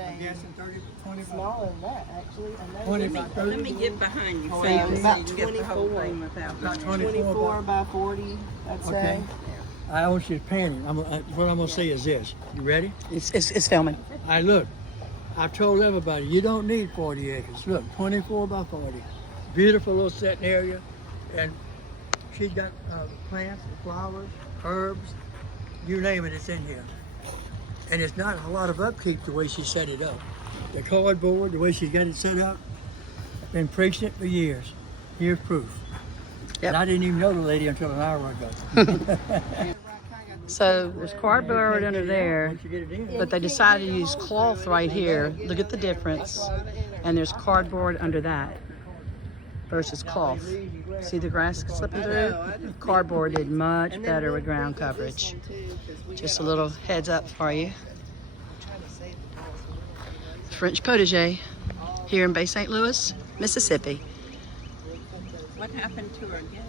say I'm guessing 30, 20 by smaller than that, actually. And that 20 is by 30. Let me get behind you, So Sam, so about you can get the whole 24. thing without About me. 24 by 40, I'd say. Okay. I want you to pan it. What I'm gonna say is this. You ready? It's filming. All right, look. I've told everybody you don't need 40 acres. Look, 24 by 40. Beautiful little setting area, and she's got plants, and flowers, herbs, you name it, it's in here. And it's not a lot of upkeep the way she set it up. The cardboard, the way she got it set up, been preaching it for years. Here's proof. Yep. And I didn't even know the lady until an hour ago. So there's cardboard under there, Once you get it in, but they decided to use cloth right here. Look at the difference. And there's cardboard under that versus cloth. See the grass slipping through? Cardboard did much better with ground coverage. Just a little heads up for you. French Potager here in Bay St. Louis, Mississippi. What happened to her gate?